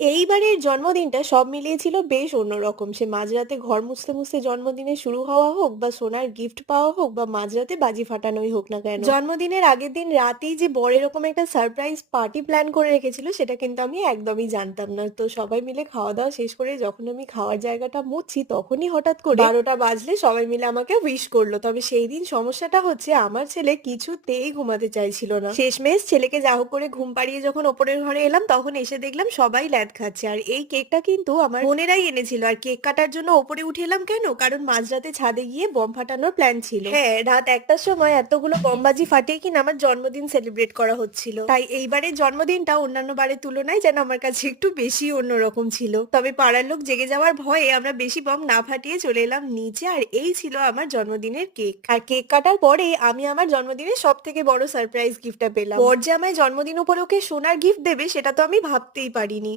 এইবারের জন্মদিনটা সব মিলিয়ে ছিল বেশ অন্যরকম। সে মাঝরাতে ঘর মুছতে মুছতে জন্মদিনের শুরু হওয়া হোক বা সোনার গিফট পাওয়া হোক বা মাঝরাতে বাজি ফাটানোই হোক না কেন, জন্মদিনের আগের দিন রাতেই যে বড় এরকম একটা সারপ্রাইজ পার্টি প্ল্যান করে রেখেছিল সেটা কিন্তু আমি একদমই জানতাম না। তো সবাই মিলে খাওয়া দাওয়া শেষ করে যখন আমি খাওয়ার জায়গাটা মুছছি তখনই হঠাৎ করে 12টা বাজলে সবাই মিলে আমাকে উইশ করলো। তবে সেই দিন সমস্যাটা হচ্ছে আমার ছেলে কিছুতেই ঘুমাতে চাইছিল না। শেষমেশ ছেলেকে যা হোক করে ঘুম পাড়িয়ে যখন ওপরের ঘরে এলাম তখন এসে দেখলাম সবাই ল্যাদ খাচ্ছে। আর এই কেকটা কিন্তু আমার বোনেরাই এনেছিল। আর কেক কাটার জন্য ওপরে উঠে এলাম কেন, কারণ মাঝরাতে ছাদে গিয়ে বম ফাটানোর প্ল্যান ছিল। হ্যাঁ, রাত 1টার সময় এতগুলো বমবাজি ফাটিয়ে কিনা আমার জন্মদিন সেলিব্রেট করা হচ্ছিল। তাই এইবারের জন্মদিনটা অন্যান্য বারের তুলনায় যেন আমার কাছে একটু বেশি অন্যরকম ছিল। তবে পাড়ার লোক জেগে যাওয়ার ভয়ে আমরা বেশি বম না ফাটিয়ে চলে এলাম নিচে। আর এই ছিল আমার জন্মদিনের কেক। আর কেক কাটার পরে আমি আমার জন্মদিনের সব থেকে বড় সারপ্রাইজ গিফটটা পেলাম। বর যে আমায় জন্মদিন উপলক্ষে সোনার গিফট দেবে সেটা তো আমি ভাবতেই পারিনি।